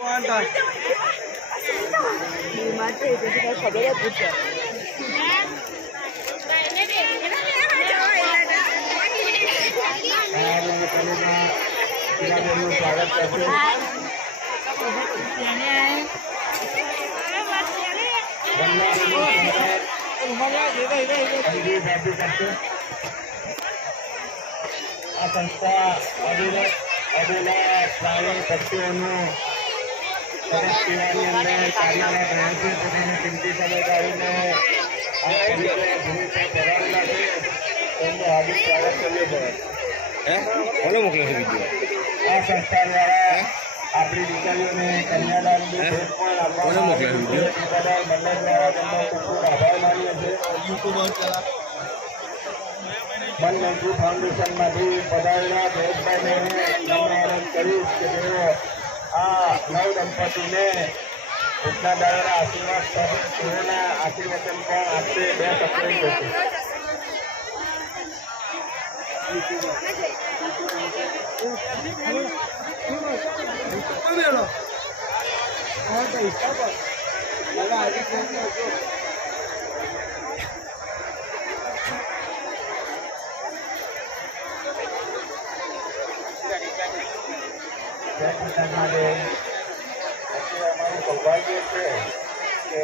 આ સંસ્થા અબેલા પ્રાણી પક્ષીઓનું સરસ પીવાની અંદર કાર્યરત રહે છે. તેની કિંમતી સમય કાઢીને આ ભૂમિ પર ભરાવેલા છે તેમનું હાર્દિક સ્વાગત કરીએ છીએ. કોને મોકલે છે વિડીયો? આ સંસ્થા દ્વારા આપણી દીકરીઓને કન્યાદાનની ભેટ પણ આપવામાં આવે છે. દીકરાદાન મંડળ દ્વારા તેમનો ખૂબ ખૂબ આભાર માનીએ છીએ. વનમંત્રી ફાઉન્ડેશનમાંથી પધારેલા જયેશભાઈને ધન્યવાદ કરીશ કે તેઓ આ નવ દંપતીને ભૂતના દાદાના આશીર્વાદ સાથે તેઓના આશીર્વચન પણ આપશે. બે સપ્રેમ જશે. અમારું સૌભાગ્ય છે કે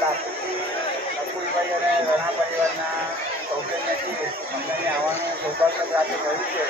લાખુભાઈ અને રણા પરિવારના સૌજન્યથી અમને આવવાનું સૌભાગ્ય પ્રાપ્ત થયું છે.